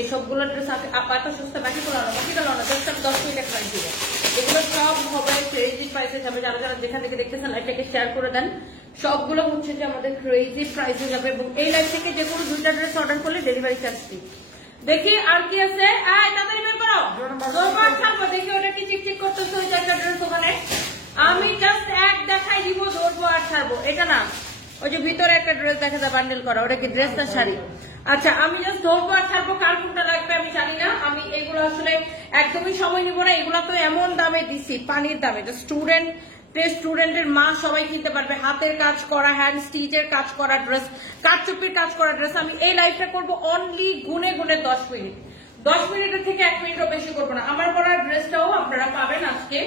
এই সবগুলো ড্রেস এত সস্তা বাকিগুলো না, জাস্ট আমি 10 মিনিট প্রাইস দিব। এগুলো সব হবে ক্রেজি প্রাইসে যাবে। যারা যারা যেখান থেকে দেখতেছেন লাইভটাকে শেয়ার করে দেন। সবগুলো হচ্ছে যে আমাদের ক্রেজি প্রাইসে যাবে এবং এই লাইভ থেকে যে কোনো 2টা ড্রেস অর্ডার করলে ডেলিভারি চার্জ ফ্রি। দেখি আর কি আছে, তাড়াতাড়ি বের করো। দেখি ওটা কি চিকচিক করতেছে ওই 4টা ড্রেস ওখানে। আমি জাস্ট এক দেখাই দিব, ধরবো আর ছাড়বো। এটা না, ওই যে ভিতরে একটা ড্রেস দেখা যায় বান্ডেল করা, ওটা কি ড্রেস না শাড়ি? আচ্ছা, আমি জাস্ট ধরবো আর ছাড়বো, কার কোনটা লাগবে আমি জানি না। আমি এগুলো আসলে একদমই সময় নিব না। এগুলো তো এমন দামে দিছি, পানির দামে। স্টুডেন্টের মা সবাই কিনতে পারবে। হাতের কাজ করা, হ্যান্ড স্টিচের কাজ করা ড্রেস, কারচুপির কাজ করা ড্রেস। আমি এই লাইফটা করবো অনলি গুনে গুনে 10 মিনিট। 10 মিনিটের থেকে 1 মিনিটও বেশি করবো না। আমার পরা ড্রেসটাও আপনারা পাবেন আজকে।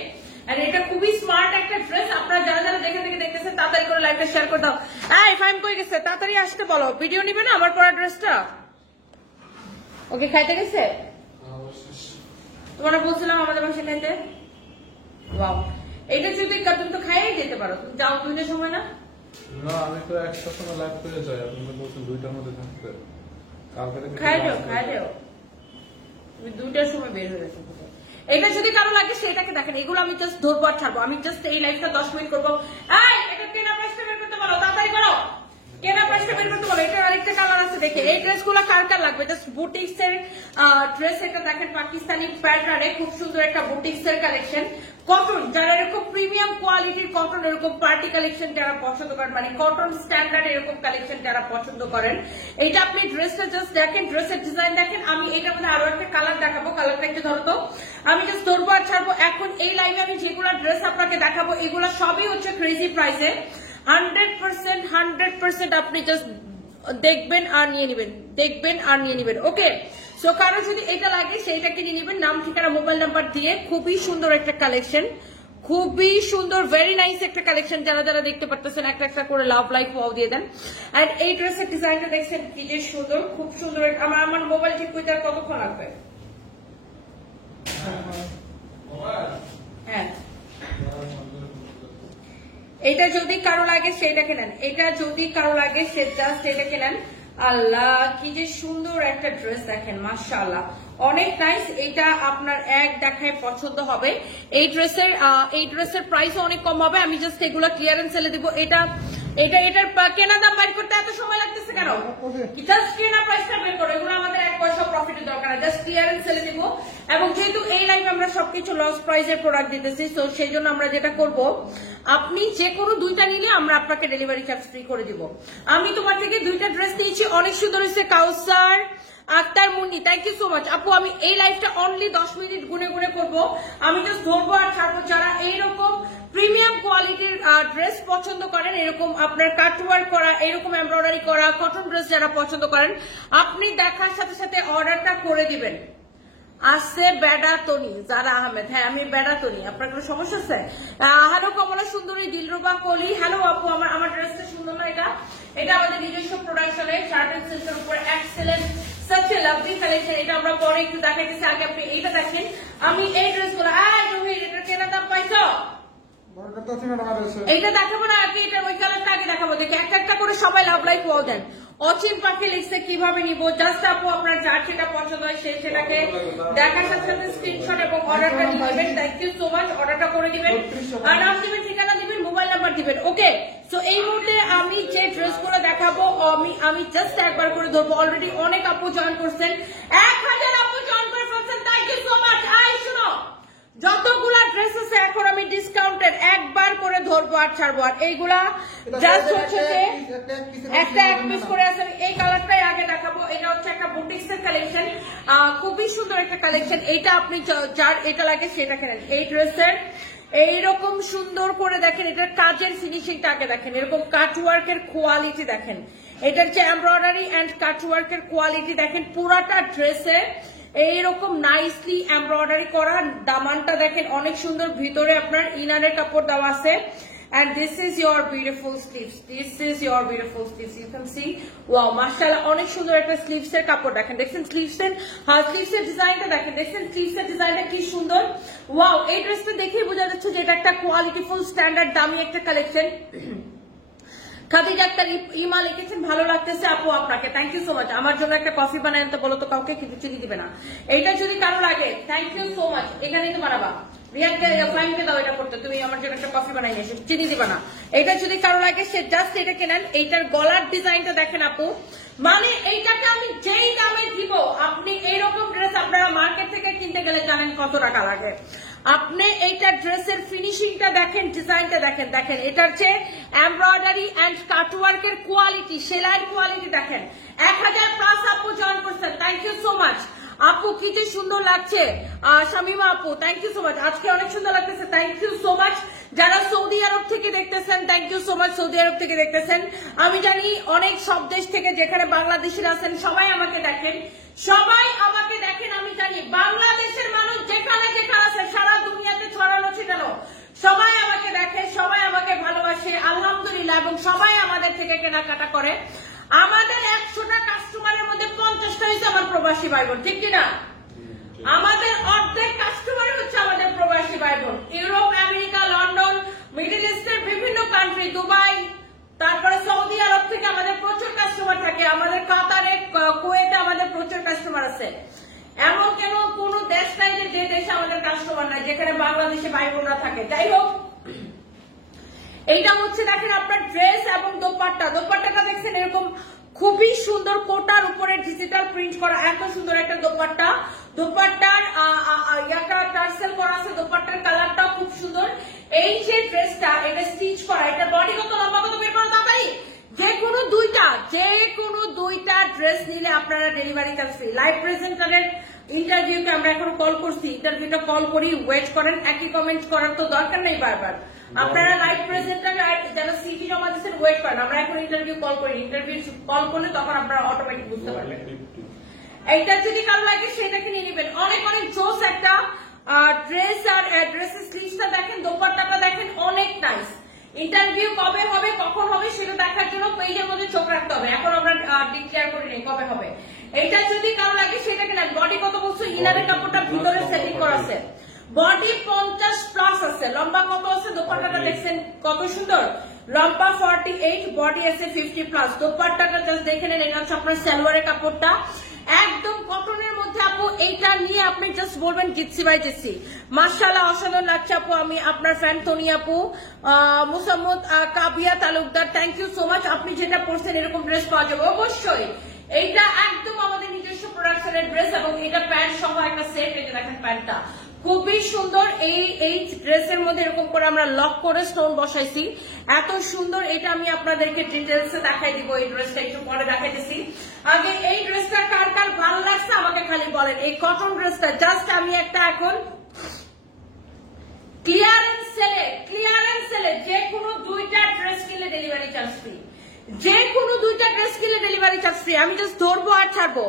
আর এটা খুবই স্মার্ট একটা ড্রেস। আপনারা যারা যারা দেখে থেকে দেখতেছেন তাড়াতাড়ি করে লাইভটা শেয়ার করে দাও। ফাইম কই গেছে? তাড়াতাড়ি আসতে বলো। ভিডিও নিবে না আমার পরা ড্রেসটা? ওকে, খাইতে গেছে? তোমরা বলছিলাম আমাদের বাসায় খাইতে। ওয়াও, এইটা যদি তুমি তো খাইয়ে দিতে পারো। তুমি যাও 2টার সময় না? না, আমি তো একটা সময় লাইভ করে যাই। আপনি বলছেন 2টার মধ্যে থাকতে। কালকে থেকে খাই দাও। তুমি 2টার সময় বের হয়ে গেছো। এটা যদি কারো লাগে সেটাকে দেখেন। এগুলো আমি জাস্ট ধরবো আর ছাড়বো। আমি জাস্ট এই লাইফটা 10 মিনিট করবো। এটা কেনা প্রাইসটা বের করতে বলো, তাড়াতাড়ি করো। কেনা প্রাইসটা বের করতে বলো। এটা আরেকটা কালার আছে দেখে। এই ড্রেসগুলো কার কার লাগবে? জাস্ট বুটিক্স এর ড্রেস। এটা দেখেন পাকিস্তানি প্যাটার্নে খুব সুন্দর একটা বুটিক্স এর কালেকশন। কটন, যারা এরকম প্রিমিয়াম কোয়ালিটির কটন, এরকম পার্টি কালেকশন যারা পছন্দ করেন, মানে কটন স্ট্যান্ডার্ড এরকম কালেকশন যারা পছন্দ করেন, এইটা আপনি ড্রেসটা জাস্ট দেখেন, ড্রেসের ডিজাইন দেখেন। আমি এটার মধ্যে আরো একটা কালার দেখাবো। কালারটা একটু ধরো তো। আমি জাস্ট ধরবো আর ছাড়বো। এখন এই লাইভে আমি যেগুলো ড্রেস আপনাকে দেখাবো এগুলো সবই হচ্ছে ক্রেজি প্রাইসে। 100% আপনি জাস্ট দেখবেন আর নিয়ে নিবেন। ওকে, সো কারো যদি এটা লাগে সেইটা কিনে নিবেন। নাম, ঠিকানা, মোবাইল নাম্বার দিয়ে। খুবই সুন্দর একটা কালেকশন, খুবই সুন্দর, ভেরি নাইস একটা কালেকশন। যারা যারা দেখতে পারতেছেন একটা একটা করে লাভ লাইক ওয়াও দিয়ে দেন। এন্ড এই ড্রেসের ডিজাইনটা দেখছেন কি যে সুন্দর, খুব সুন্দর। আমার মোবাইল ঠিক করতে আর কতক্ষণ লাগবে? হ্যাঁ, এটা যদি কারো লাগে সেটাকে নেন। এটা যদি কারো লাগে সে জাস্ট এটাকে নেন। আল্লাহ, কি যে সুন্দর একটা ড্রেস দেখেন, মাশাআল্লাহ, অনেক নাইস। এটা আপনার এক দেখায় পছন্দ হবে। এই ড্রেসের প্রাইস অনেক কম হবে। আমি জাস্ট এগুলো ক্লিয়ারেন্স সেলে দিব। এটার কেনা দাম বাইর করতে এত সময় লাগতেছে কেন? জাস্ট কেনা প্রাইসটা বের করো। এগুলো আমাদের 1 পয়সা প্রফিটের দরকার নেই। জাস্ট ক্লিয়ারেন্স সেলে দিব। এবং যেহেতু এই লাইভে আমরা সবকিছু লস প্রাইসের প্রোডাক্ট দিতেছি, তো সেই জন্য আমরা যেটা করব, আপনি যে কোনো 2টা নিলে আমরা আপনাকে ডেলিভারি চার্জ ফ্রি করে দিব। আমি তোমার থেকে 2টা ড্রেস নিয়েছি, অনেক সুন্দর হয়েছে। Kausar Akter Munni, thank you so much আপু। আমি এই লাইভটা অনলি 10 মিনিট গুনে গুনে করবো। আমি জাস্ট ধরবো আর ছাড়বো। যারা এইরকম প্রিমিয়াম কোয়ালিটির ড্রেস পছন্দ করেন, এরকম আপনার কাটওয়ার্ক করা, এরকম এমব্রয়ডারি করা কটন ড্রেস যারা পছন্দ করেন, আপনি দেখার সাথে সাথে অর্ডারটা করে দিবেন। আসছে বেড়াতনি যারা আহমেদ। হ্যাঁ, আমি বেড়াতনি। আপনার কোনো সমস্যা আছে? হ্যালো কমলা সুন্দরী, দিলরুবা কলি। হ্যালো আপু, আমার ড্রেসটা সুন্দর না? এটা আমাদের নিজস্ব প্রোডাকশনের শার্ট এন্ড সিল্কের উপর excellent such a lovely collection. এটা আমরা পরে একটু দেখাইতেছি। আগে আপনি এইটা দেখেন। আমি এই ড্রেসগুলো এটা কেনা দাম পাইছো? এইটা দেখাবো না আগে, এটা ওই কালারটা আগে দেখাবো। দেখে একটা একটা করে সবাই লাভ লাইক ওয়াও দেন। অচিন পাখি লিখছে কিভাবে নিব। জাস্ট আপু আপনার যার যেটা পছন্দ হয় সেটাকে দেখার সাথে সাথে স্ক্রিনশট এবং অর্ডারটা দিয়ে দিবেন। Thank you so much. অর্ডারটা করে দিবেন, নাম দিবেন, ঠিকানা দিবেন, মোবাইল নাম্বার দিবেন। ওকে, সো এই মুহূর্তে আমি যে ড্রেসগুলো দেখাবো আমি জাস্ট একবার করে ধরবো। অলরেডি অনেক আপু জয়েন করছেন, 1000 আপু জয়েন করে ফেলছেন। Thank you so much. শুনো, যতগুলা ড্রেস আছে এখন আমি ডিসকাউন্টেড একবার করে ধরবো আর ছাড়বো। আর এইগুলা জাস্ট হচ্ছে যে একটা এক পিস করে আছে। এই কালারটাই আগে দেখাবো। এটা হচ্ছে একটা বুটিক্স এর কালেকশন, খুবই সুন্দর একটা কালেকশন। এইটা আপনি যার এটা লাগে সেটা কেনেন। এই ড্রেসের এইরকম সুন্দর করে দেখেন, এটার কাজের ফিনিশিংটা আগে দেখেন, এরকম কাটওয়ার্কের কোয়ালিটি দেখেন, এটার যে এমব্রয়ডারি এন্ড কাটওয়ার্কের কোয়ালিটি দেখেন। পুরাটা ড্রেসে এইরকম নাইসলি এমব্রয়ডারি করা। দামানটা দেখেন অনেক সুন্দর, ভিতরে আপনার ইনারের কাপড় দেওয়া আছে। And this is your beautiful sleeves. You can see, wow, mashallah, অনেক সুন্দর একটা স্লিভস এর কাপড় দেখেন। দেখছেন স্লিভস এর ডিজাইনটা দেখেন। দেখছেন স্লিভস এর ডিজাইনটা কি সুন্দর। ওয়াও, এই ড্রেসটা দেখেই বোঝা যাচ্ছে যে এটা একটা কোয়ালিটিফুল স্ট্যান্ডার্ড দামি একটা কালেকশন। খাদিজা আক্তার ইমা লিখেছেন ভালো লাগতেছে আপু আপনাকে, থ্যাংক ইউ সো মাচ। আমার জন্য একটা কফি বানায় আনতে বলো তো কাউকে, কিন্তু চিনি দিবে না। এইটা যদি কারো লাগে থ্যাংক ইউ সো মাচ, এখানেই তো বানাবা। রিয়াকে ফ্লাইমকে দাও এটা করতে, তুমি আমার জন্য একটা কফি বানাই নিয়ে চিনি দিবে না। এটা যদি কারো লাগে সে জাস্ট এটা কেনেন। এইটার গলার ডিজাইনটা দেখেন আপু, মানে এইটাকে আমি যেই দামে দিব, আপনি এইরকম ড্রেস আপনারা মার্কেট থেকে কিনতে গেলে জানেন কত টাকা লাগে। আপনি এইটা ড্রেসের ফিনিশিংটা দেখেন, ডিজাইনটা দেখেন, দেখেন এটার যে এমব্রয়ডারি এন্ড কাটওয়ার্কের কোয়ালিটি, সেলাইয়ের কোয়ালিটি দেখেন। 1000+ আপু জয়েন করছেন, থ্যাংক ইউ সো মাচ। আপু কি যে সুন্দর লাগছে, শামিমা আপু থ্যাংক ইউ সো মাচ, আজকে অনেক সুন্দর লাগতেছে, থ্যাংক ইউ সো মাচ। যারা সৌদি আরব থেকে দেখতেছেন থ্যাংক ইউ সো মাচ, সৌদি আরব থেকে দেখতেছেন। আমি জানি অনেক সব দেশ থেকে যেখানে বাংলাদেশিরা আছেন সবাই আমাকে দেখেন, সবাই আমাকে দেখেন। আমি জানি বাংলাদেশের মানুষ যেখানে যেখানে আছে সারা দুনিয়াতে ছড়ানো ছিটানো, সবাই আমাকে দেখে, সবাই আমাকে ভালোবাসে আলহামদুলিল্লাহ, এবং সবাই আমাদের থেকে কেনাকাটা করে। আমাদের 100টা কাস্টমারের মধ্যে 50টা হচ্ছে আমার প্রবাসী ভাই বোন, ঠিক কিনা? আমাদের অর্ধেক কাস্টমার হচ্ছে আমাদের প্রবাসী ভাই বোন। ইউরোপ, আমেরিকা, লন্ডন, মিডল ইস্টের বিভিন্ন কান্ট্রি, দুবাই, তারপরে সৌদি আরব থেকে আমাদের প্রচুর কাস্টমার থাকে। আমাদের কাতারে, কুয়েতে আমাদের প্রচুর কাস্টমার আছে। এমন কেন কোন দেশ নাই যে দেশে আমাদের কাস্টমার নাই, যেখানে বাংলাদেশে ভাই বোনরা থাকে। যাই হোক, এইটা হচ্ছে দেখেন আপনার ড্রেস এবং দোপাট্টা। দোপাট্টাটা দেখছেন এরকম খুবই সুন্দর, কোটার উপরে ডিজিটাল প্রিন্ট করা, এত সুন্দর একটা দোপাট্টা। দোপাট্টার ইয়াটা টার্সেল করা আছে, দোপাট্টার কালারটাও খুব সুন্দর। এই যে ড্রেসটা, এটা স্টিচ করা, এটা বডি কত, লম্বা কত বের করা তাড়াতাড়ি। যে কোনো দুইটা ড্রেস নিলে আপনারা ডেলিভারি চার্জ ফ্রি। লাইভ প্রেজেন্টারের ইন্টারভিউকে আমরা এখন কল করছি, ইন্টারভিউটা কল করি, ওয়েট করেন, একই কমেন্ট করার তো দরকার নেই বারবার। আপনারা লাইভ প্রেজেন্টার যারা সিভি জমা দিচ্ছেন ওয়েট করেন, আমরা এখন ইন্টারভিউ কল করি, ইন্টারভিউ কল করলে তখন আপনারা অটোমেটিক বুঝতে পারবেন। এইটা যদি কারো লাগে সেটাকে নিয়ে নেবেন। অনেক অনেক জোস একটা ড্রেস, আর ড্রেসের স্লিভসটা দেখেন, দোপাট্টাটা দেখেন, অনেক নাইস। ইন্টারভিউ কবে হবে, কখন হবে সেটা দেখার জন্য পেজের মধ্যে চোখ রাখতে হবে। এখন আমরা ডিক্লেয়ার করে নেই কবে হবে। এইটা যদি কারো লাগে সেটাকে নেন। বডি কত বলছো, ইনারের কাপড়টা ভিতরে সেটিং করা আছে, বডি 50+ আছে, লম্বা কত আছে, দোপাট্টাটা দেখছেন কত সুন্দর, লম্বা 48, বডি আছে 50+। দোপাট্টাটা জাস্ট দেখে নেন, এটা হচ্ছে আপনার সালোয়ারের কাপড়টা, একদম কটনের মধ্যে আপু। এইটা নিয়ে আপনি জাস্ট বলবেন জিতসি ভাই জিতসি, মাশাআল্লাহ অসাধারণ লাগছে আপু। আমি আপনার ফ্যান তনি আপু। Musammat Kabia Talukdar thank you so much. আপনি যেটা পড়ছেন এরকম ড্রেস পাওয়া যাবে অবশ্যই। এইটা একদম আমাদের নিজস্ব প্রোডাকশনের ড্রেস, এবং এটা প্যান্ট সহ একটা সেট। এটা দেখেন প্যান্টটা খুবই সুন্দর। এই ড্রেসের মধ্যে এরকম করে আমরা লক করে স্টোন বসাইছি, এত সুন্দর। এটা আমি আপনাদেরকে ডিটেলসে দেখাই দিব, এই ড্রেসটা একটু পরে দেখাইতেছি। আগে এই ড্রেসটা কার কার ভালো লাগছে আমাকে খালি বলেন। এই কটন ড্রেসটা জাস্ট আমি একটা এখন ক্লিয়ারেন্স সেলে যে কোনো দুইটা ড্রেস কিনলে ডেলিভারি চার্জ ফ্রি, যে কোনো দুইটা ড্রেস কিনলে ডেলিভারি চার্জ ফ্রি। আমি জাস্ট ধরবো আর ছাড়বো।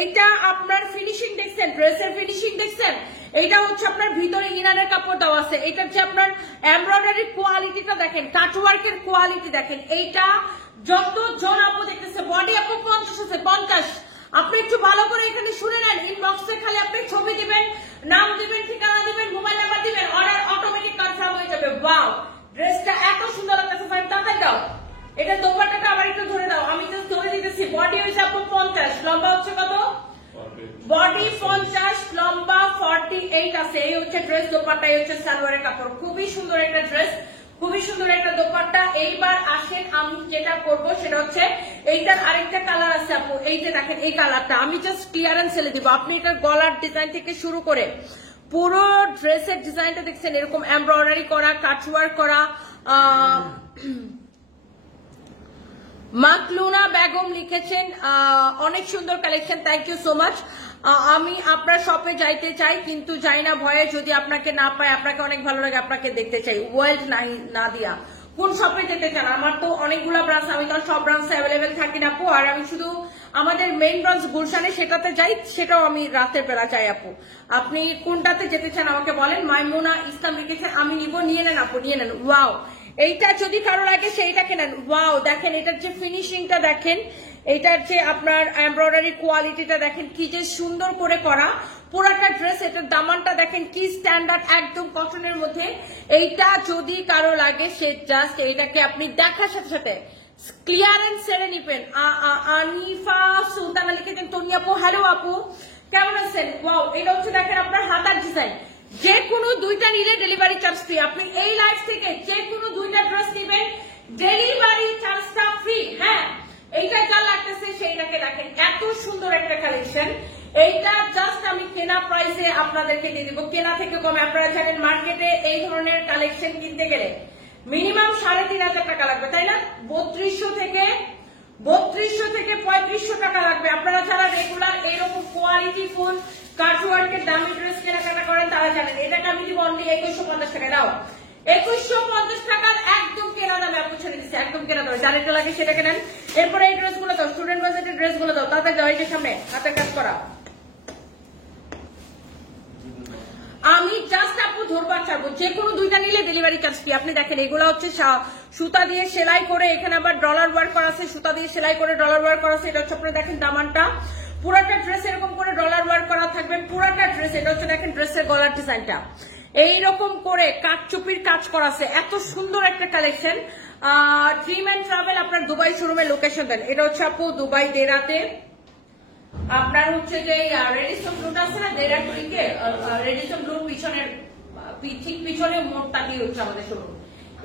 এইটা আপনার ফিনিশিং দেখছেন, ড্রেসের ফিনিশিং দেখছেন, এইটা হচ্ছে আপনার ভিতরে ইনারের কাপড় দেওয়া আছে, এটা হচ্ছে আপনার এমব্রয়ডারি কোয়ালিটিটা দেখেন, কাটওয়ার্কের কোয়ালিটি দেখেন। এইটা যত জন আপু দেখতেছে, বডি আপু 50 আছে, 50। আপনি একটু ভালো করে এখানে শুনে নেন, ইনবক্সে খালি আপনি ছবি দিবেন, নাম দিবেন, ঠিকানা দিবেন, মোবাইল নাম্বার দিবেন, অর্ডার অটোমেটিক কনফার্ম হয়ে যাবে। ওয়াও, ড্রেসটা এত সুন্দর লাগছে, ফাইন তাড়াতাড়ি দাও। এটা দোপাট্টাটা আবার একটু ধরে দাও, আমি জাস্ট ধরে দিতেছি। বডি হচ্ছে আপু 50, লম্বা হচ্ছে কত, বডি 50, লম্বা 48 আছে। এই হচ্ছে ড্রেস, দোপাট্টা এই হচ্ছে সালোয়ারের কাপড়। খুবই সুন্দর একটা ড্রেস, খুবই সুন্দর একটা দোপাট্টা। এইবার আসেন আমি যেটা করব সেটা হচ্ছে, এইটার আরেকটা কালার আছে আপু, এই যে দেখেন এই কালারটা আমি জাস্ট ক্লিয়ারেন্স সেলে দিব। আপনি এটার গলার ডিজাইন থেকে শুরু করে পুরো ড্রেসের ডিজাইনটা দেখছেন, এরকম এমব্রয়ডারি করা, কাটওয়ার্ক করা। মাকলুনা বেগম লিখেছেন অনেক সুন্দর collection, thank you so much. আমি আপনার শপে যাইতে চাই কিন্তু যাই না ভয়ে, যদি আপনাকে না পাই, আপনাকে অনেক ভালো লাগে, আপনাকে দেখতে চাই। ওয়ার্ল্ড না দিয়া কোন শপে যেতে চান? আমার তো অনেকগুলো ব্রাঞ্চ, আমি তো সব ব্রাঞ্চে অ্যাভেলেবেল থাকি না আপু। আর আমি শুধু আমাদের মেইন ব্রাঞ্চ গুলশানে সেটাতে যাই, সেটাও আমি রাতের বেলা যাই আপু। আপনি কোনটাতে যেতে চান আমাকে বলেন। মাইমুনা ইসলাম লিখেছেন আমি নিব, নিয়ে নেন আপু, নিয়ে নেন। ওয়াও, এইটা যদি কারো লাগে সেইটাকে নেন। ওয়াও, দেখেন এটার যে ফিনিশিংটা দেখেন, এটার যে আপনার এমব্রয়ডারি কোয়ালিটিটা দেখেন, কি যে সুন্দর করে করা পুরাটা ড্রেস। এটার দামানটা দেখেন কি স্ট্যান্ডার্ড, একদম কটনের মধ্যে। এইটা যদি কারো লাগে সে জাস্ট এইটাকে আপনি দেখার সাথে সাথে ক্লিয়ারেন্স সেরে নিবেন। আনিফা সুলতানা লিখেছেন তনি আপু, হ্যালো আপু কেমন আছেন? ওয়াও, এটা হচ্ছে দেখেন আপনার হাতার ডিজাইন। যে কোনো দুইটা নিলে ডেলিভারি চার্জ ফ্রি। আপনি এই লাইভ থেকে যে কোনো দুইটা ড্রেস নেবেন, ডেলিভারি চার্জটা ফ্রি। হ্যাঁ, এইটা যা লাগতেছে সেইটাকে দেখেন, এত সুন্দর একটা কালেকশন। এইটা জাস্ট আমি কেনা প্রাইসে আপনাদেরকে দিয়ে দিব, কেনা থেকে কমে। আপনারা জানেন মার্কেটে এই ধরনের কালেকশন কিনতে গেলে মিনিমাম 3,500 টাকা লাগবে, তাই না? 3200 থেকে 3500 টাকা লাগবে। আপনারা যারা রেগুলার এরকম কোয়ালিটি ফুল কাটওয়ার্কের দামি ড্রেস কেনাকাটা করেন তারা জানেন। এটাকে আমি দিব অনলি 2150 টাকা। দাও 2150 টাকার একদম কেনা দামে আপু ছেড়ে দিচ্ছি, একদম কেনা দামে। যার এটা লাগে সেটা কেনেন। এরপরে এই ড্রেসগুলো দাও, স্টুডেন্ট বাজেটের ড্রেসগুলো দাও, তাতে দাও। এই যে সামনে হাতের কাজ করা, আমি জাস্ট আপু ধরবার চাবো, যে কোনো দুইটা নিলে ডেলিভারি চার্জ কি। আপনি দেখেন এগুলো হচ্ছে সুতা দিয়ে সেলাই করে, এখানে আবার ডলার ওয়ার্ক করা আছে, সুতা দিয়ে সেলাই করে ডলার ওয়ার্ক করা আছে। এটা হচ্ছে আপনি দেখেন দামানটা, পুরাটা ড্রেস এরকম করে ডলার ওয়ার্ক করা থাকবে পুরাটা ড্রেস। এটা হচ্ছে দেখেন ড্রেসের গলার ডিজাইনটা এইরকম করে কাঠচুপির কাজ করা আছে। এত সুন্দর একটা কালেকশন। ড্রিম এন্ড ট্রাভেল আপনার দুবাই শোরুমের লোকেশন দেন। এটা হচ্ছে আপু দুবাই দেরাতে, আপনার হচ্ছে যে রেডিসন ব্লুটা আছে না দেরাটুরিকে, রেডিসন ব্লুর পিছনের ঠিক পিছনে মোড়টা দিয়ে হচ্ছে আমাদের শোরুম।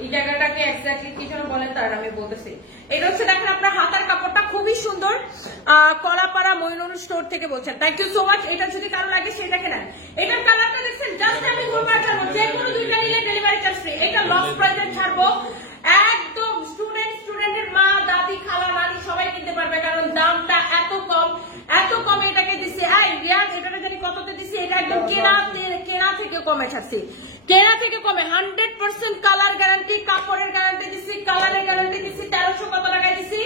এই জায়গাটাকে এক্স্যাক্টলি কি যেন বলেন তার আমি বলতেছি। এটা হচ্ছে দেখেন আপনার হাতার কাপড়টা খুবই সুন্দর, কলাপাড়া মইনুর স্টোর থেকে বলছেন। Thank you so much. এটা যদি কারো লাগে সেটাকে নেন। এটার কালারটা দেখছেন, জাস্ট আমি ঘুরবার ছাড়বো, যে কোনো দুইটা নিলে ডেলিভারি চার্জ ফ্রি। এটা লস প্রাইসে ছাড়বো একদম। স্টুডেন্টের মা দাদি খালা নানি সবাই কিনতে পারবে, কারণ দামটা এত কম, এত কম এটাকে দিচ্ছি। রিয়াদ এটাকে জানি কততে দিচ্ছি, এটা একদম কেনা থেকে কমে ছাড়ছি, কেনা থেকে কমে। 100% কালার গ্যারান্টি, কাপড়ের গ্যারান্টি দিচ্ছি, কালারের গ্যারান্টি দিচ্ছি। 1300 কত টাকায় দিচ্ছি?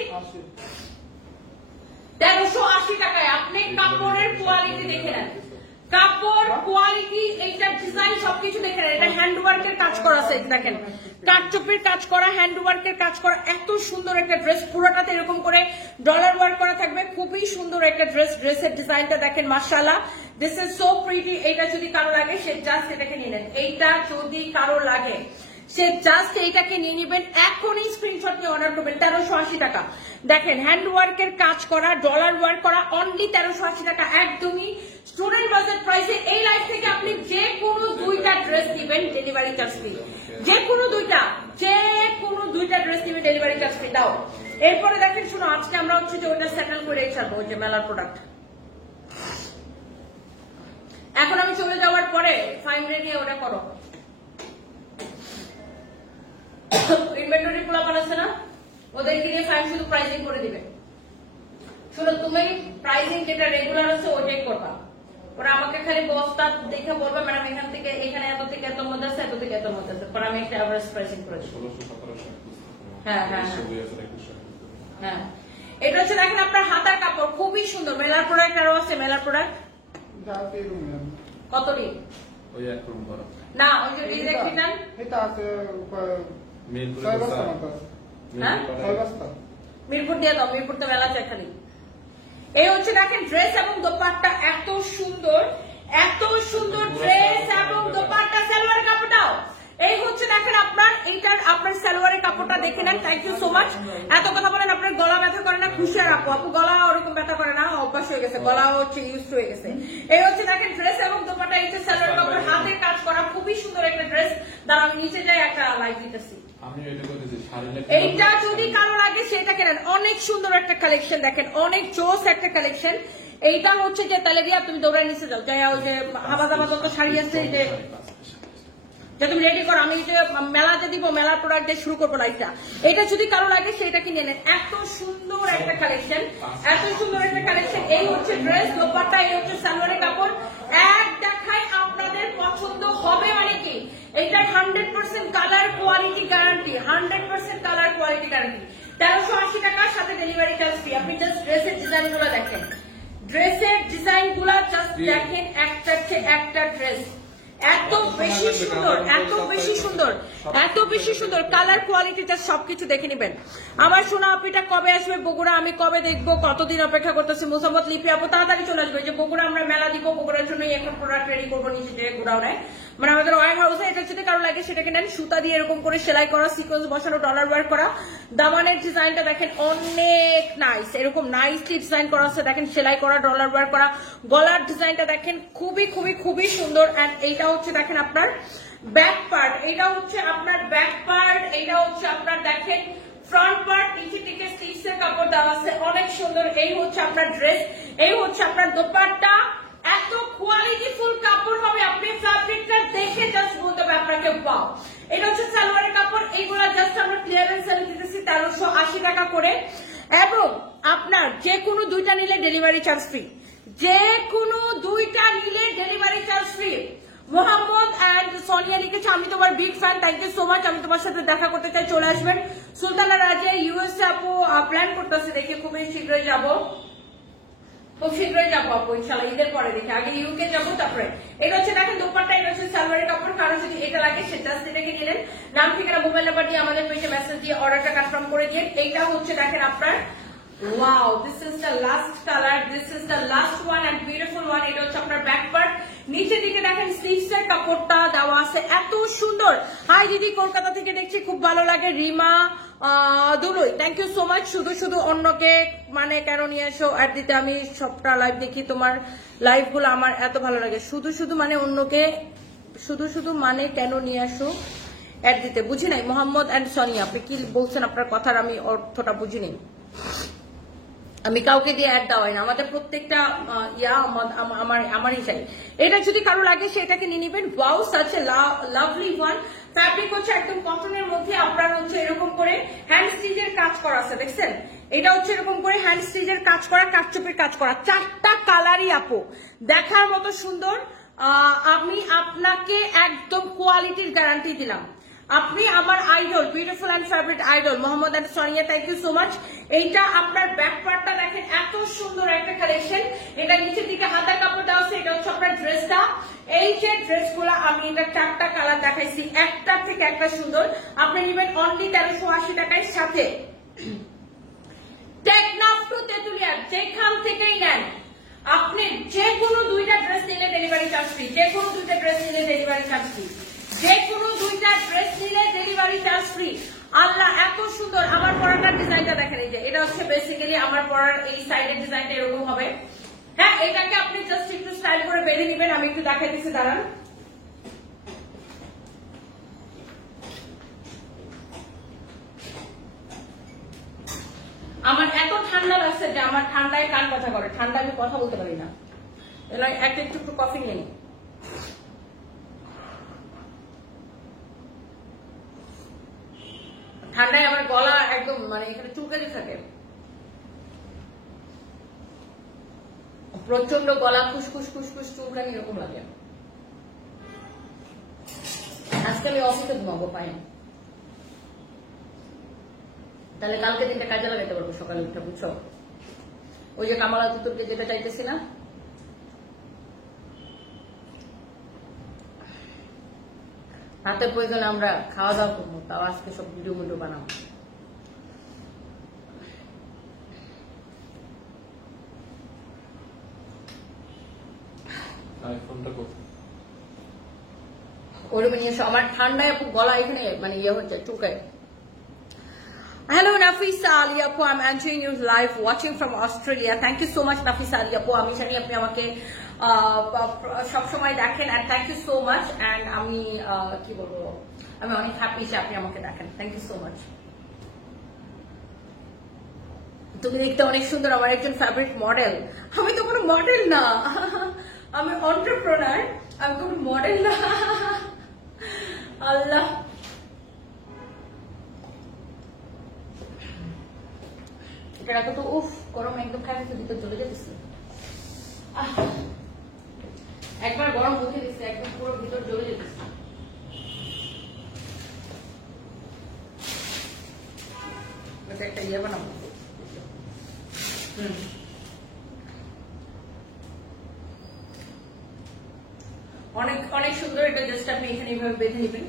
1380 টাকায়। আপনি কাপড়ের কোয়ালিটি দেখে নেন, কাপড় কোয়ালিটি, এইটা ডিজাইন সবকিছু দেখে নেন। এটা হ্যান্ডওয়ার্কের কাজ করা আছে, দেখেন কাঠচুপির কাজ করা, হ্যান্ডওয়ার্কের কাজ করা। এত সুন্দর একটা ড্রেস, পুরোটাতে এরকম করে ডলার ওয়ার্ক করা থাকবে। খুবই সুন্দর একটা ড্রেস। ড্রেসের ডিজাইনটা দেখেন মাশাআল্লাহ, দিস ইজ সো প্রিটি। এইটা যদি কারো লাগে সে জাস্ট এটাকে নিয়ে নেন। এইটা যদি কারো লাগে সে জাস্ট এইটাকে নিয়ে নেবেন, এখনই স্ক্রিনশট নিয়ে অর্ডার করবেন। 1380 টাকা। দেখেন হ্যান্ড ওয়ার্কের কাজ করা, ডলার ওয়ার্ক করা, অনলি 1380 টাকা, একদমই স্টুডেন্ট বাজেট প্রাইসে। এই লাইফ থেকে আপনি যে কোনো দুইটা ড্রেস নেবেন ডেলিভারি চার্জ ফ্রি। যে কোনো দুইটা ড্রেস নেবেন ডেলিভারি চার্জ ফ্রি। দাও এরপরে দেখেন, শুনো আজকে আমরা হচ্ছে যে ওটা সেটেল করে ছাড়বো, ওই যে মেলার প্রোডাক্ট। এখন আমি চলে যাওয়ার পরে ফাইন রেডি ওটা করো। ইনভেন্টরি খোলা পাচ্ছে না, ওদের কিনে ফাইন শুধু প্রাইসিং করে দিবে। শুনো তুমি প্রাইসিং যেটা রেগুলার আছে ওইটাই করবা। ওরা আমাকে খালি বস্তা দেখে বলবে ম্যাডাম এখান থেকে এখানে এত থেকে এত মধ্যে আছে, এত থেকে এত মধ্যে আছে, পরে আমি একটা এভারেজ প্রাইসিং করে দিই। হ্যাঁ হ্যাঁ হ্যাঁ, এটা হচ্ছে দেখেন আপনার হাতার কাপড় খুবই সুন্দর। মেলার প্রোডাক্ট আরো আছে, মেলার প্রোডাক্ট কত দিন ওই এক রুম করা না, ওই যে রিজেক্ট রিটার্ন এটা আছে মিরপুর দিয়ে দাও, মিরপুর তো মেলা চাই খালি। এই হচ্ছে দেখেন ড্রেস এবং দোপাট্টা এত সুন্দর, এত সুন্দর ড্রেস এবং দোপাট্টা। সালোয়ারের কাপড়টাও এই হচ্ছে দেখেন আপনার, এইটার আপনার সালোয়ারের কাপড়টা দেখে নেন। Thank you so much. এত কথা বলেন আপনার গলা ব্যথা করে না, খুশি আর আপু আপু গলা ওরকম ব্যথা করে না, অভ্যাস হয়ে গেছে, গলা হচ্ছে ইউজ হয়ে গেছে। এই হচ্ছে দেখেন ড্রেস এবং দোপাট্টা, এই যে সালোয়ারের কাপড়, হাতের কাজ করা, খুবই সুন্দর একটা ড্রেস। দাঁড়া আমি নিচে যাই একটা লাইভ দিতেছি। এইটা যদি কারো লাগে সেটা কেনেন, অনেক সুন্দর একটা কালেকশন দেখেন, অনেক জোস একটা কালেকশন। এইটা হচ্ছে যে তাহলে দিয়া তুমি দৌড়ায় নিচে যাও, যাই ওই যে হাবা দাবা যত শাড়ি আছে যে তুমি রেডি করো, আমি যে মেলাতে দিব, মেলার প্রোডাক্ট দিয়ে শুরু করবো লাইটটা। এটা যদি কারো লাগে সেটা কিনে নেন, এত সুন্দর একটা কালেকশন, এত সুন্দর একটা কালেকশন। এই হচ্ছে ড্রেস, দোপাট্টা, এই হচ্ছে সালোয়ারের কাপড়। এক দেখায় আপনাদের পছন্দ হবে মানে কি, এইটার 100% colour quality guarantee, 100% colour quality guarantee. 1380 টাকার সাথে ডেলিভারি চার্জ ফ্রি। আপনি জাস্ট ড্রেসের ডিজাইন গুলো দেখেন, ড্রেসের ডিজাইন গুলা জাস্ট দেখেন, একটা একটা ড্রেস এত বেশি সুন্দর, এত বেশি সুন্দর, এত বেশি সুন্দর। কালার কোয়ালিটিটা সবকিছু দেখে নিবেন। আমার সোনা আপিটা কবে আসবে বগুড়া, আমি কবে দেখবো, কতদিন অপেক্ষা করতেছি। মোসাম্মদ লিপি আপু তাড়াতাড়ি চলে আসবে, যে বগুড়া আমরা মেলা দিব, বগুড়ার জন্য এখন প্রোডাক্ট রেডি করবো নিচে যে গোডাউনে, মানে আমাদের ওয়ার হাউসে। এটা যদি কারো লাগে সেটাকে নেন, সুতা দিয়ে এরকম করে সেলাই করা, সিকোয়েন্স বসানো, ডলার ওয়ার্ক করা। দামানের ডিজাইনটা দেখেন অনেক নাইস, এরকম নাইসলি ডিজাইন করা আছে, দেখেন সেলাই করা, ডলার ওয়ার্ক করা। গলার ডিজাইনটা দেখেন খুবই খুবই খুবই সুন্দর। এন্ড এইটা হচ্ছে দেখেন আপনার ব্যাক পার্ট, এটা হচ্ছে আপনার ব্যাক পার্ট, এটা হচ্ছে আপনার দেখেন ফ্রন্ট পার্ট, নিচে থেকে স্লিভস এর কাপড় দেওয়া আছে, অনেক সুন্দর। এই হচ্ছে আপনার ড্রেস, এই হচ্ছে আপনার দোপাট্টা। এত কোয়ালিটিফুল কাপড় হবে, আপনি ফ্যাব্রিকটা দেখে জাস্ট বলতে হবে আপনাকে ওয়াও। এটা হচ্ছে সালোয়ারের কাপড়, এইগুলা জাস্ট আমরা ক্লিয়ারেন্স সেল দিতেছি 1380 টাকা করে। এবং আপনার যে কোনো দুইটা নিলে ডেলিভারি চার্জ ফ্রি, যে কোনো দুইটা নিলে delivery charge free. Mohammad and Sonia লিখেছে আমি তোমার big fan, thank you so much, আমি তোমার সাথে দেখা করতে চাই, চলে আসবেন। সুলতানা রাজিয়া ইউএসএ আপু প্ল্যান করতেছে, দেখে খুবই শীঘ্রই যাবো, খুব শীঘ্রই যাবো আপু ইনশাল্লাহ, ঈদের পরে দেখে। আগে ইউকে যাবো, তারপরে। এটা হচ্ছে দেখেন দোপাট্টা, এটা হচ্ছে সালোয়ারের কাপড়। কারো যদি এটা লাগে সে জাস্ট এটাকে নিলেন, নাম ঠিকানা মোবাইল নাম্বার দিয়ে আমাদের পেজে মেসেজ দিয়ে অর্ডারটা কনফার্ম করে দিয়ে। এইটা হচ্ছে দেখেন আপনার wow, this is the last color, this is the last one and beautiful one. এটা হচ্ছে আপনার ব্যাক পার্ট, নিচে দিকে দেখেন স্লিভস এর কাপড়টা দেওয়া আছে, এত সুন্দর। হাই দিদি, কলকাতা থেকে দেখছি, খুব ভালো লাগে। Rima Duloi, thank you so much. শুধু শুধু অন্যকে মানে কেন নিয়ে এসো আর দিতে, আমি সবটা লাইভ দেখি, তোমার লাইভ গুলো আমার এত ভালো লাগে। শুধু শুধু মানে অন্যকে শুধু শুধু মানে কেন নিয়ে আসো অ্যাড দিতে, বুঝি নাই। মোহাম্মদ এন্ড সোনিয়া, আপনি কি বলছেন? আপনার কথার আমি অর্থটা বুঝিনি। আমি কাউকে দিয়ে অ্যাড দেওয়াই না, আমাদের প্রত্যেকটা আমারই চাই। এটা যদি কারো লাগে সেটাকে নিয়ে নিবেন। Wow, such a lovely one. Fabric হচ্ছে একদম কটনের মধ্যে, আপনার হচ্ছে এরকম করে হ্যান্ড স্টিচের কাজ করা আছে, দেখছেন? এটা হচ্ছে এরকম করে হ্যান্ড স্টিচের কাজ করা, কাটচুপির কাজ করা, 4টা কালারই আপু দেখার মতো সুন্দর। আমি আপনাকে একদম কোয়ালিটির গ্যারান্টি দিলাম। আপনি আমার idol, beautiful and favourite idol Mohammad and Sonia, thank you so much. এইটা আপনার ব্যাক পার্টটা দেখেন, এত সুন্দর একটা কালেকশন। এটা নিচের দিকে হাতার কাপড় দেওয়া আছে, এটা হচ্ছে আপনার ড্রেসটা। এই যে ড্রেসগুলো আমি এটা 4টা কালার দেখাইছি, একটা থেকে একটা সুন্দর। আপনি নেবেন অনলি 1380 টাকায়, সাথে টেকনাফ টু তেতুলিয়া যেখান থেকেই নেন আপনি যে কোনো দুইটা ড্রেস নিলে ডেলিভারি চার্জ ফ্রি, যে কোনো দুইটা ড্রেস নিলে ডেলিভারি চার্জ ফ্রি, যে কোনো দুইটা ড্রেস নিলে ডেলিভারি চার্জ ফ্রি। আল্লাহ এত সুন্দর। আমার পরাটার ডিজাইনটা দেখেন, এই যে এটা হচ্ছে বেসিক্যালি আমার পরার এই সাইডের ডিজাইনটা এরকম হবে। হ্যাঁ, এটাকে আপনি জাস্ট একটু স্টাইল করে বেঁধে নেবেন। আমি একটু দেখাই দিচ্ছি, দাঁড়ান। আমার এত ঠান্ডা লাগছে যে আমার ঠান্ডায় কান কথা করে, ঠান্ডা আমি কথা বলতে পারি না। একটা একটু একটু কফি নিয়ে নিই। ঠান্ডায় আমার গলা একদম মানে এখানে চুলকানি থাকে, প্রচন্ড গলা খুশখুশ খুশখুশ চুলকানি এরকম লাগে। আজকে আমি অফিসে ঘুমাবো, পাইনি, তাহলে কালকে দিনটা কাজে লাগাতে পারবো সকালে উঠে, বুঝছো? ওই যে কামাল আতুতুরকে যেটা চাইতেছি না, রাতের প্রয়োজনে আমরা খাওয়া দাওয়া করবো, তাও আজকে সব ভিডিও ভিডিও বানাবো। ওরকম নিয়ে এসো, আমার ঠান্ডায় গলা এখানে মানে ইয়ে হচ্ছে, চুলকায়। Hello Nafisa Ali Apu, I'm entering you live watching from Australia. Thank you so much Nafisa Ali Apu, আমি জানি আপনি আমাকে সব সময় দেখেন, and thank you so much, and আমি কি বলবো, আমি অনেক হ্যাপি যে আপনি আমাকে দেখেন, thank you so much. তুমি দেখতে অনেক সুন্দর, আমার একজন ফেভারিট মডেল। আমি তো কোনো মডেল না, আমি এন্টারপ্রেনার, আমি কোনো মডেল না। আল্লাহ, এটা রাখো তো। উফ, গরম একদম খাই ভিতর চলে যেতেছে। একবার গরম মুখে দিচ্ছে, একদম পুরো ভিতর জ্বলে যেতেছে। একটা ইয়ে বানাবো। অনেক অনেক সুন্দর। এটা জাস্ট আপনি এখানে এইভাবে বেঁধে নেবেন।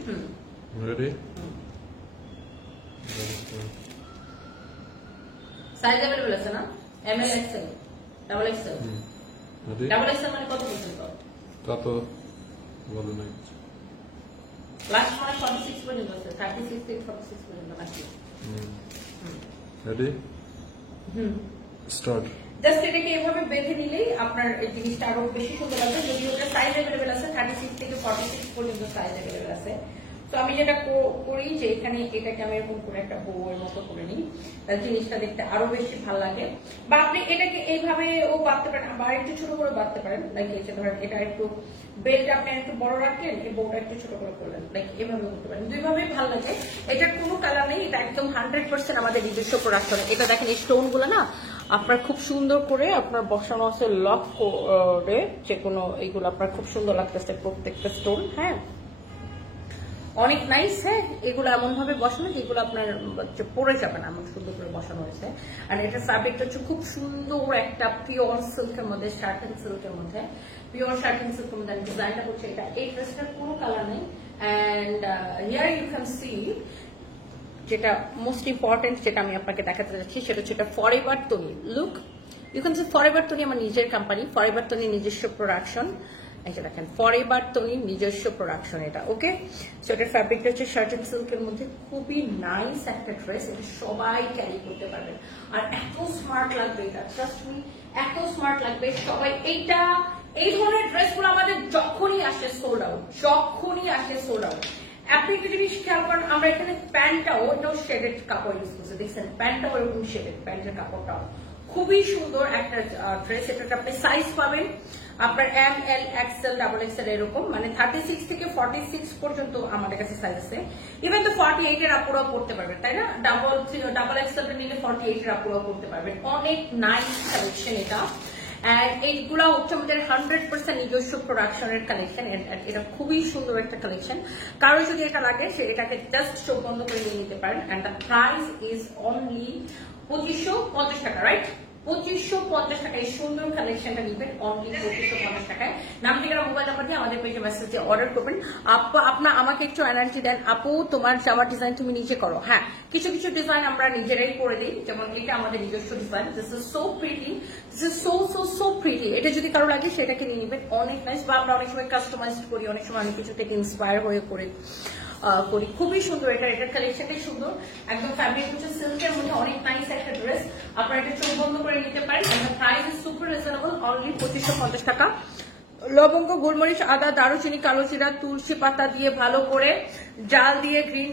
সাইজ অ্যাভেলেবল আছে না? M L XL, double XL. Double XL মানে কত পর্যন্ত? তা তো বলে নাই। লাস্ট মানে 46 পর্যন্ত আছে, 36 থেকে 46 পর্যন্ত আছে। Ready, start. জাস্ট এটাকে এভাবে বেঁধে নিলেই আপনার এই জিনিসটা আরো বেশি সুন্দর লাগবে। যদি ওটা সাইজ অ্যাভেলেবেল আছে 36 থেকে 46 পর্যন্ত সাইজ অ্যাভেলেবেল আছে। তো আমি যেটা করি যে এখানে এটাকে আমি এরকম করে একটা বউয়ের মতো করে নিই, তার জিনিসটা দেখতে আরো বেশি ভালো লাগে। বা আপনি এটাকে এইভাবে ও বাঁধতে পারেন, আবার একটু ছোট করে বাঁধতে পারেন। লাইক এই যে ধরেন এটা একটু বেল্ট আপনি একটু বড় রাখলেন, এই বউটা একটু ছোট করে করলেন, লাইক এভাবে করতে পারেন। দুইভাবেই ভালো লাগে। এটার কোনো কালার নেই, এটা একদম 100% আমাদের নিজস্ব প্রোডাকশন। এটা দেখেন এই স্টোন গুলো না আপনার খুব সুন্দর করে আপনার বসানো আছে লক করে, যে কোনো এইগুলো আপনার খুব সুন্দর লাগতেছে প্রত্যেকটা স্টোন। হ্যাঁ, অনেক নাইস। হ্যাঁ, এগুলো এমন ভাবে বসানো যেগুলো আপনার পরে যাবে না, এমন সুন্দর করে বসানো হয়েছে। আর এটা ফ্যাব্রিকটা হচ্ছে খুব সুন্দর একটা পিওর সিল্কের মধ্যে, শার্টেন সিল্কের মধ্যে, পিওর শার্টেন সিল্কের মধ্যে ডিজাইনটা হচ্ছে এটা। এই ড্রেসটার কোনো কালার নেই। And here you can see যেটা মোস্ট ইম্পর্টেন্ট, যেটা আমি আপনাকে দেখাতে যাচ্ছি সেটা হচ্ছে এটা forever Toni. Look, you can see forever Toni আমার নিজের কোম্পানি, ফরএভার তনি নিজস্ব প্রোডাকশন। এই যে দেখেন ফরএভার তনি নিজস্ব প্রোডাকশন এটা। ওকে, সো এটার ফ্যাব্রিকটা হচ্ছে শার্টেন সিল্কের মধ্যে, খুবই নাইস একটা ড্রেস। এটা সবাই ক্যারি করতে পারবেন আর এত স্মার্ট লাগবে এটা, ট্রাস্ট মি, এত স্মার্ট লাগবে সবাই। এইটা এই ধরনের ড্রেসগুলো আমাদের যখনই আসে সোল্ড আউট, যখনই আসে সোল্ড আউট। আপনি একটা জিনিস খেয়াল করেন, আমরা এখানে প্যান্টটাও এটাও শেডেড কাপড় ইউজ করছি, দেখছেন প্যান্টটাও এরকম শেডেড, প্যান্টের কাপড়টাও খুবই সুন্দর একটা ড্রেস। এটাতে আপনি সাইজ পাবেন আপনার এম, এল, এক্সেল, ডাবল এক্সেল এরকম, মানে 36 থেকে 46 পর্যন্ত আমাদের কাছে সাইজ আছে। ইভেন তো 48 এর আপুরাও পড়তে পারবেন, তাই না? ডাবল এক্সেলটা নিলে 48 এর আপুরাও পড়তে পারবেন। অনেক নাইস কালেকশন এটা। এইগুলা হচ্ছে আমাদের 100% নিজস্ব প্রোডাকশনের কালেকশন। এটা খুবই সুন্দর একটা কালেকশন। কারো যদি এটা লাগে সে এটাকে জাস্ট চোখ বন্ধ করে নিয়ে নিতে পারেন। And the price is only 2550 টাকা, রাইট? 2550 টাকা এই সুন্দর কালেকশনটা নিবেন অনলি 2550 টাকায়। নাম, ঠিকানা, মোবাইল নাম্বার দিয়ে আমাদের পেজে মেসেজ দিয়ে অর্ডার করবেন। আপু আপনার আমাকে একটু এনার্জি দেন, আপু তোমার জামার ডিজাইন তুমি নিজে করো। হ্যাঁ, কিছু কিছু ডিজাইন আমরা নিজেরাই করে দিই, যেমন এটা আমাদের নিজস্ব design. This is so pretty, this is so so so pretty. এটা যদি কারো লাগে সেটাকে নিয়ে নিবেন, অনেক নাইস। বা আমরা অনেক সময় কাস্টমাইজ করি, অনেক সময় অনেক কিছু থেকে ইন্সপায়ার হয়ে করি। খুবই সুন্দর এটা, এটার কালেকশনটাই সুন্দর। একদম ফ্যাব্রিক হচ্ছে সিল্কের মধ্যে, অনেক নাইস একটা ড্রেস। আপনারা এটা চোখ বন্ধ করে নিতে পারেন। Price is super reasonable, only 2550 টাকা। লবঙ্গ, গোলমরিচ, আদা, দারুচিনি, কালো জিরা, তুলসী পাতা দিয়ে ভালো করে জাল দিয়ে গ্রিন